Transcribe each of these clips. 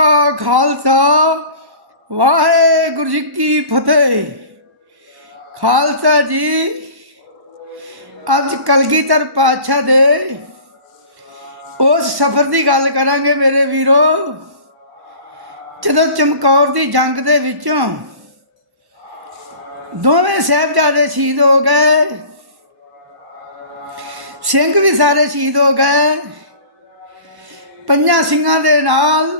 ਕਾ ਖਾਲਸਾ, ਵਾਹਿਗੁਰੂ ਜੀ ਕੀ ਫਤਿਹ। ਖਾਲਸਾ ਜੀ, ਅੱਜ ਕਲਗੀਧਰ ਪਾਤਸ਼ਾਹ ਦੇ ਉਸ ਸਫ਼ਰ ਦੀ ਗੱਲ ਕਰਾਂਗੇ ਮੇਰੇ ਵੀਰੋ। ਜਦੋਂ ਚਮਕੌਰ ਦੀ ਜੰਗ ਦੇ ਵਿੱਚੋਂ ਦੋਵੇਂ ਸਾਹਿਬਜ਼ਾਦੇ ਸ਼ਹੀਦ ਹੋ ਗਏ, ਸਿੰਘ ਵੀ ਸਾਰੇ ਸ਼ਹੀਦ ਹੋ ਗਏ, ਪੰਜਾਂ ਸਿੰਘਾਂ ਦੇ ਨਾਲ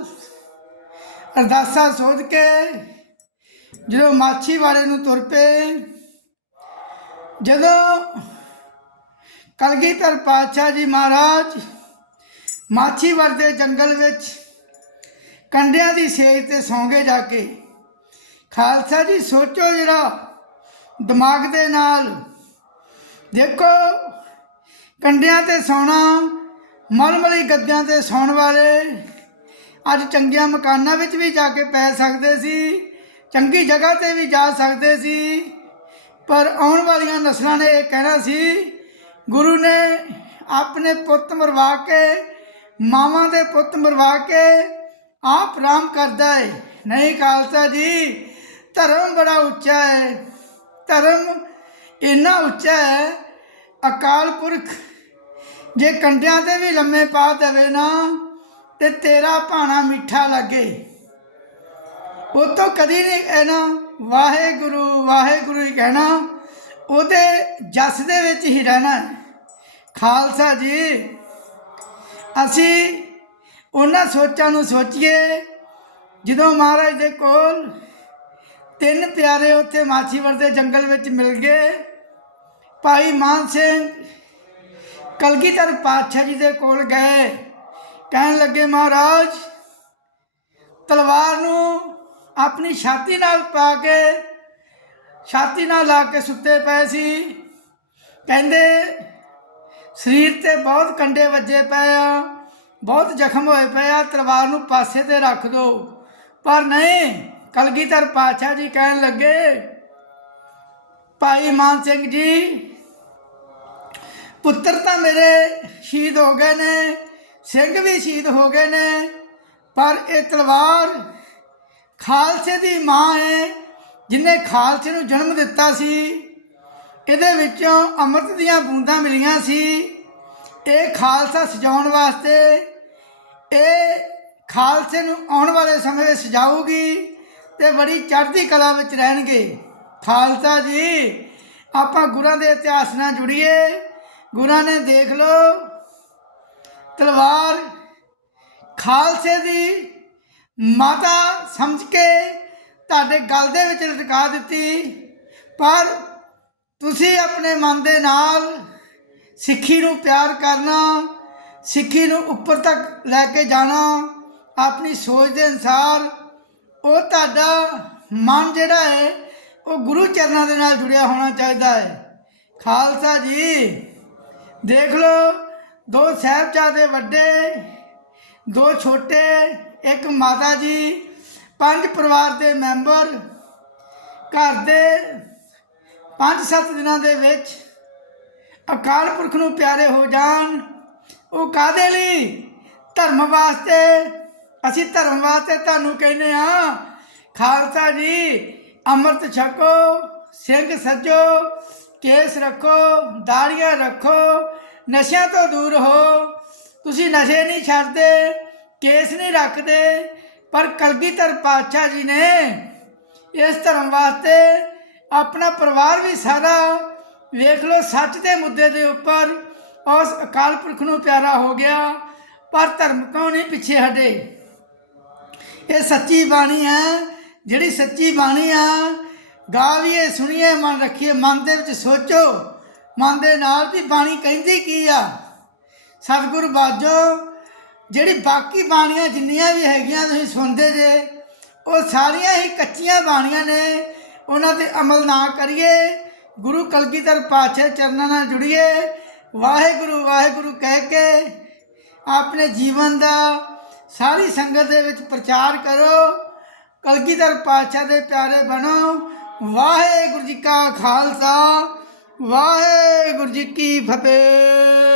ਅਰਦਾਸਾ ਸੋਧ ਕੇ ਜਦੋਂ ਮਾਛੀ ਵਾਲੇ ਨੂੰ ਤੁਰ ਪਏ, ਜਦੋਂ ਕਲਗੀਧਰ ਪਾਤਸ਼ਾਹ ਜੀ ਮਹਾਰਾਜ ਮਾਛੀਵਰ ਦੇ ਜੰਗਲ ਵਿੱਚ ਕੰਡਿਆਂ ਦੀ ਸੇਜ ਤੇ ਸੌਂਗੇ ਜਾ ਕੇ, ਖਾਲਸਾ ਜੀ ਸੋਚੋ ਜਿਹੜਾ ਦਿਮਾਗ ਦੇ ਨਾਲ, ਦੇਖੋ ਕੰਡਿਆਂ ਤੇ ਸੌਣਾ, ਮਲਮਲੀ ਗੱਦਿਆਂ ਤੇ ਸੌਣ ਵਾਲੇ ਅੱਜ ਚੰਗੀਆਂ ਮਕਾਨਾਂ ਵਿੱਚ ਵੀ ਜਾ ਕੇ ਪੈ ਸਕਦੇ ਸੀ, ਚੰਗੀ ਜਗ੍ਹਾ ਤੇ ਵੀ ਜਾ ਸਕਦੇ ਸੀ, ਪਰ ਆਉਣ ਵਾਲੀਆਂ ਨਸਲਾਂ ਨੇ ਇਹ ਕਹਿਣਾ ਸੀ, ਗੁਰੂ ਨੇ ਆਪਣੇ ਪੁੱਤ ਮਰਵਾ ਕੇ, ਮਾਵਾਂ ਦੇ ਪੁੱਤ ਮਰਵਾ ਕੇ ਆਪ ਰਾਮ ਕਰਦਾ ਹੈ ਨਹੀਂ ਖਾਲਸਾ ਜੀ, ਧਰਮ ਬੜਾ ਉੱਚਾ ਹੈ ਧਰਮ ਇੰਨਾ ਉੱਚਾ ਹੈ ਅਕਾਲ ਪੁਰਖ ਜੇ ਕੰਡਿਆਂ ਤੇ ਵੀ ਲੰਮੇ ਪਾ ਦੇਵੇ ਨਾ ਤੇ ਤੇਰਾ ਭਾਣਾ ਮਿੱਠਾ ਲੱਗੇ। ਉਹ ਤੋਂ ਕਦੀ ਨਹੀਂ ਕਹਿਣਾ, ਵਾਹਿਗੁਰੂ ਵਾਹਿਗੁਰੂ ਹੀ ਕਹਿਣਾ, ਉਹਦੇ ਜਸ ਦੇ ਵਿੱਚ ਹੀ ਰਹਿਣਾ ਖਾਲਸਾ ਜੀ, ਅਸੀਂ ਉਹਨਾਂ ਸੋਚਾਂ ਨੂੰ ਸੋਚੀਏ, ਜਦੋਂ ਮਹਾਰਾਜ ਦੇ ਕੋਲ ਤਿੰਨ ਪਿਆਰੇ ਉੱਥੇ ਮਾਛੀਵਰ ਦੇ ਜੰਗਲ ਵਿੱਚ ਮਿਲ ਗਏ। ਭਾਈ ਮਾਨ ਸਿੰਘ ਕਲਗੀਧਰ ਪਾਤਸ਼ਾਹ ਜੀ ਦੇ ਕੋਲ ਗਏ। ਕਹਿਣ ਲੱਗੇ ਮਹਾਰਾਜ, ਤਲਵਾਰ ਨੂੰ ਆਪਣੀ ਛਾਤੀ ਨਾਲ ਪਾ ਕੇ, ਛਾਤੀ ਨਾਲ ਲਾ ਕੇ ਸੁੱਤੇ ਪਏ ਸੀ। ਕਹਿੰਦੇ, ਸਰੀਰ ਤੇ ਬਹੁਤ ਕੰਡੇ ਵੱਜੇ ਪਏ ਆ, ਬਹੁਤ ਜ਼ਖਮ ਹੋਏ ਪਏ ਆ, ਤਲਵਾਰ ਨੂੰ ਪਾਸੇ ਤੇ ਰੱਖ ਦਿਓ ਪਰ ਨਹੀਂ, ਕਲਗੀਧਰ ਪਾਤਸ਼ਾਹ ਜੀ ਕਹਿਣ ਲੱਗੇ, ਭਾਈ ਮਾਨ ਸਿੰਘ ਜੀ, ਪੁੱਤਰ ਤਾਂ ਮੇਰੇ ਸ਼ਹੀਦ ਹੋ ਗਏ ਨੇ ਸਿੰਘ ਵੀ ਸ਼ਹੀਦ ਹੋ ਗਏ ਨੇ, ਪਰ ਇਹ ਤਲਵਾਰ ਖਾਲਸੇ ਦੀ ਮਾਂ ਹੈ, ਜਿਨੇ ਖਾਲਸੇ ਨੂੰ ਜਨਮ ਦਿੱਤਾ ਸੀ। ਇਹਦੇ ਵਿੱਚੋਂ ਅੰਮ੍ਰਿਤ ਦੀਆਂ ਬੂੰਦਾਂ ਮਿਲੀਆਂ ਸੀ। ਇਹ ਖਾਲਸਾ ਸਜਾਉਣ ਵਾਸਤੇ ਇਹ ਖਾਲਸੇ ਨੂੰ ਆਉਣ ਵਾਲੇ ਸਮੇਂ ਵਿੱਚ ਸਜਾਊਗੀ ਤੇ ਬੜੀ ਚੜ੍ਹਦੀ ਕਲਾ ਵਿੱਚ ਰਹਿਣਗੇ। ਖਾਲਸਾ ਜੀ, ਆਪਾਂ ਗੁਰਾਂ ਦੇ ਇਤਿਹਾਸ ਨਾਲ ਜੁੜੀਏ। ਗੁਰਾਂ ਨੇ ਦੇਖ ਲਓ ਤਲਵਾਰ ਖਾਲਸੇ ਦੀ ਮਾਤਾ ਸਮਝ ਕੇ ਤੁਹਾਡੇ ਗਲ ਦੇ ਵਿੱਚ ਲਟਕਾ ਦਿੱਤੀ। ਪਰ ਤੁਸੀਂ ਆਪਣੇ ਮਨ ਦੇ ਨਾਲ ਸਿੱਖੀ ਨੂੰ ਪਿਆਰ ਕਰਨਾ, ਸਿੱਖੀ ਨੂੰ ਉੱਪਰ ਤੱਕ ਲੈ ਕੇ ਜਾਣਾ, ਆਪਣੀ ਸੋਚ ਦੇ ਅਨਸਾਰ ਉਹ ਤੁਹਾਡਾ ਮਨ ਜਿਹੜਾ ਹੈ, ਉਹ ਗੁਰੂ ਚਰਨਾਂ ਦੇ ਨਾਲ ਜੁੜਿਆ ਹੋਣਾ ਚਾਹੀਦਾ ਹੈ। ਖਾਲਸਾ ਜੀ, ਦੇਖ ਲਓ ਦੋ ਸਾਹਿਬਜ਼ਾਦੇ ਵੱਡੇ, ਦੋ ਛੋਟੇ, ਇੱਕ ਮਾਤਾ ਜੀ, ਪੰਜ ਪਰਿਵਾਰ ਦੇ ਮੈਂਬਰ, ਘਰ ਦੇ 5-7 ਦਿਨਾਂ ਦੇ ਵਿੱਚ ਅਕਾਲ ਪੁਰਖ ਨੂੰ ਪਿਆਰੇ ਹੋ ਜਾਣ। ਉਹ ਕਾਦੇ ਲਈ? ਧਰਮ ਵਾਸਤੇ। ਅਸੀਂ ਧਰਮ ਵਾਸਤੇ ਤੁਹਾਨੂੰ ਕਹਿੰਦੇ ਆ ਖਾਲਸਾ ਜੀ, ਅੰਮ੍ਰਿਤ ਛਕੋ, ਸਿੰਘ ਸੱਜੋ, ਕੇਸ ਰੱਖੋ, ਦਾੜੀਆਂ ਰੱਖੋ ਨਸ਼ਿਆਂ ਤੋਂ ਦੂਰ ਹੋ। ਤੁਸੀਂ ਨਸ਼ੇ ਨਹੀਂ ਛੱਡਦੇ, ਕੇਸ ਨਹੀਂ ਰੱਖਦੇ, ਪਰ ਕਲਗੀਧਰ ਪਾਤਸ਼ਾਹ ਜੀ ਨੇ ਇਸ ਧਰਮ ਵਾਸਤੇ ਆਪਣਾ ਪਰਿਵਾਰ ਵੀ ਸਾਰਾ ਵੇਖ ਲਓ, ਸੱਚ ਦੇ ਮੁੱਦੇ ਦੇ ਉੱਪਰ ਉਸ ਅਕਾਲ ਪੁਰਖ ਨੂੰ ਪਿਆਰਾ ਹੋ ਗਿਆ, ਪਰ ਧਰਮ ਤੋਂ ਨਹੀਂ ਪਿੱਛੇ ਹਟੇ? ਇਹ ਸੱਚੀ ਬਾਣੀ ਹੈ। ਜਿਹੜੀ ਸੱਚੀ ਬਾਣੀ ਆ ਗਾਵੀਏ ਸੁਣੀਏ, ਮਨ ਰੱਖੀਏ, ਮਨ ਦੇ ਵਿੱਚ ਸੋਚੋ। ਮਨ ਦੇ ਨਾਲ ਵੀ ਬਾਣੀ ਕਹਿੰਦੀ ਕੀ ਆ? ਸਤਿਗੁਰ ਬਾਜੋ, ਜਿਹੜੀ ਬਾਕੀ ਬਾਣੀਆਂ ਜਿੰਨੀਆਂ ਵੀ ਹੈਗੀਆਂ ਤੁਸੀਂ ਸੁਣਦੇ ਜੇ, ਉਹ ਸਾਰੀਆਂ ਹੀ ਕੱਚੀਆਂ ਬਾਣੀਆਂ ਨੇ। ਉਹਨਾਂ ਤੇ ਅਮਲ ਨਾ ਕਰੀਏ, ਗੁਰੂ ਕਲਗੀਧਰ ਪਾਤਸ਼ਾਹ ਚਰਨਾਂ ਨਾਲ ਜੁੜੀਏ। ਵਾਹਿਗੁਰੂ ਵਾਹਿਗੁਰੂ ਕਹਿ ਕੇ ਆਪਣੇ ਜੀਵਨ ਦਾ ਸਾਰੀ ਸੰਗਤ ਦੇ ਵਿੱਚ ਪ੍ਰਚਾਰ ਕਰੋ। ਕਲਗੀਧਰ ਪਾਤਸ਼ਾਹ ਦੇ ਪਿਆਰੇ ਬਣੋ। ਵਾਹਿਗੁਰੂ ਜੀ ਕਾ ਖਾਲਸਾ। ਵਾਹਿਗੁਰੂ ਜੀ ਕੀ ਫਤਿਹ।